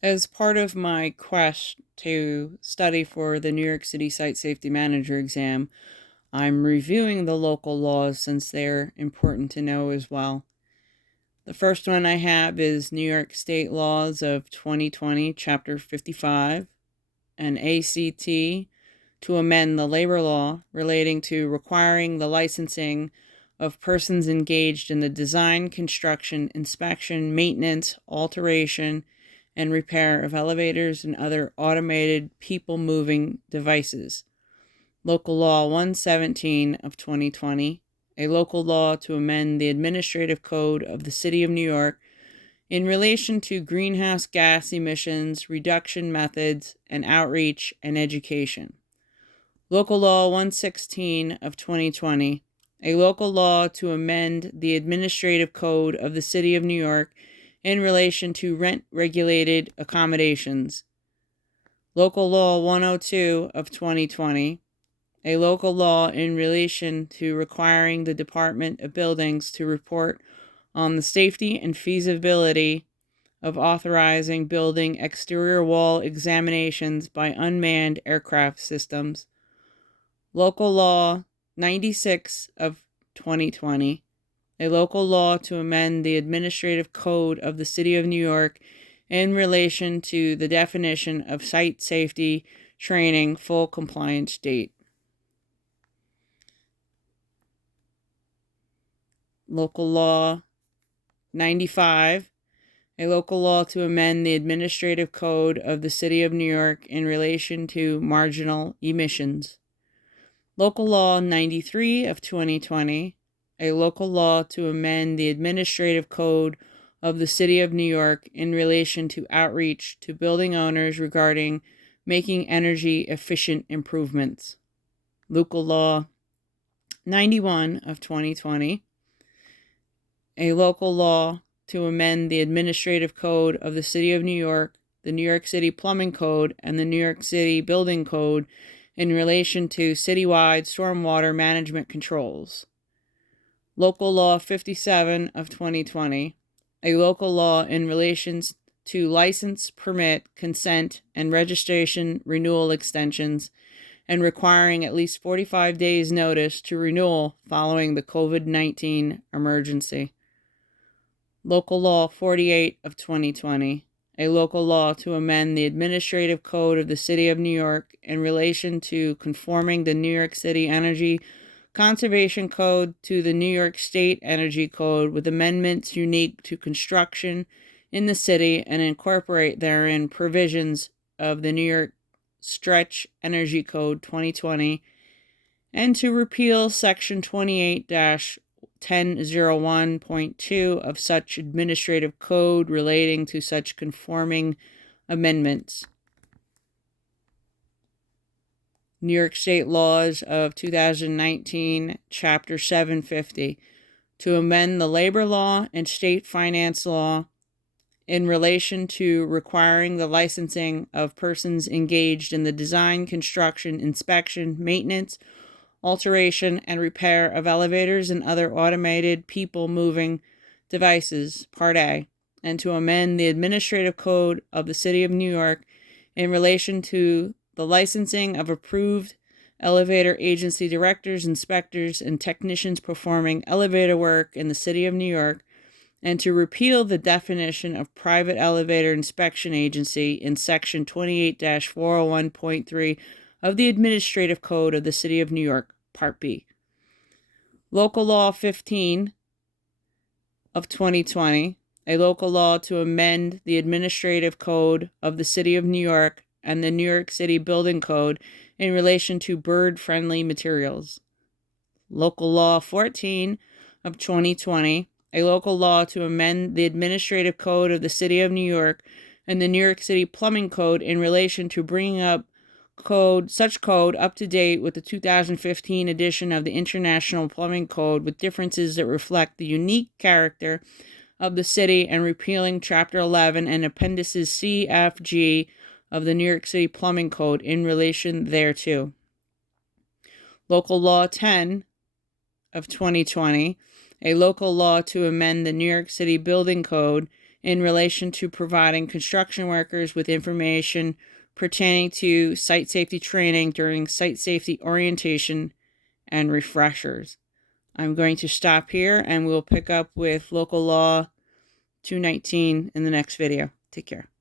As part of my quest to study for the New York City Site Safety Manager exam, I'm reviewing the local laws since they're important to know as well. The first one I have is New York State Laws of 2020, Chapter 55, and ACT to amend the labor law relating to requiring the licensing of persons engaged in the design, construction, inspection, maintenance, alteration, and repair of elevators and other automated people-moving devices. Local Law 117 of 2020, a local law to amend the Administrative Code of the City of New York in relation to greenhouse gas emissions, reduction methods, and outreach and education. Local Law 116 of 2020, a local law to amend the Administrative Code of the City of New York in relation to rent-regulated accommodations. Local Law 102 of 2020, a local law in relation to requiring the Department of Buildings to report on the safety and feasibility of authorizing building exterior wall examinations by unmanned aircraft systems. Local Law 96 of 2020, a local law to amend the Administrative Code of the City of New York in relation to the definition of site safety training full compliance date. Local Law 95, a local law to amend the Administrative Code of the City of New York in relation to marginal emissions. Local Law 93 of 2020, a local law to amend the Administrative Code of the City of New York in relation to outreach to building owners regarding making energy efficient improvements. Local Law 91 of 2020, a local law to amend the Administrative Code of the City of New York, the New York City Plumbing Code, and the New York City Building Code in relation to citywide stormwater management controls. Local Law 57 of 2020, a local law in relation to license, permit, consent, and registration renewal extensions, and requiring at least 45 days notice to renewal following the COVID-19 emergency. Local Law 48 of 2020, a local law to amend the Administrative Code of the City of New York in relation to conforming the New York City Energy Conservation Code to the New York State Energy Code with amendments unique to construction in the city and incorporate therein provisions of the New York Stretch Energy Code 2020, and to repeal Section 28-1001.2 of such administrative code relating to such conforming amendments. New York State Laws of 2019, Chapter 750, to amend the labor law and state finance law in relation to requiring the licensing of persons engaged in the design, construction, inspection, maintenance, alteration, and repair of elevators and other automated people-moving devices, Part A, and to amend the Administrative Code of the City of New York in relation to the licensing of approved elevator agency directors, inspectors, and technicians performing elevator work in the City of New York, and to repeal the definition of private elevator inspection agency in Section 28-401.3 of the Administrative Code of the City of New York, Part B. Local Law 15 of 2020, a local law to amend the Administrative Code of the City of New York and the New York City Building Code in relation to bird-friendly materials. Local Law 14 of 2020, a local law to amend the Administrative Code of the City of New York and the New York City Plumbing Code in relation to bringing up such code up to date with the 2015 edition of the International Plumbing Code with differences that reflect the unique character of the city and repealing Chapter 11 and Appendices C, F, G of the New York City Plumbing Code in relation thereto. Local Law 10 of 2020, a local law to amend the New York City Building Code in relation to providing construction workers with information pertaining to site safety training during site safety orientation and refreshers. I'm going to stop here and we'll pick up with local law 219 in the next video. Take care.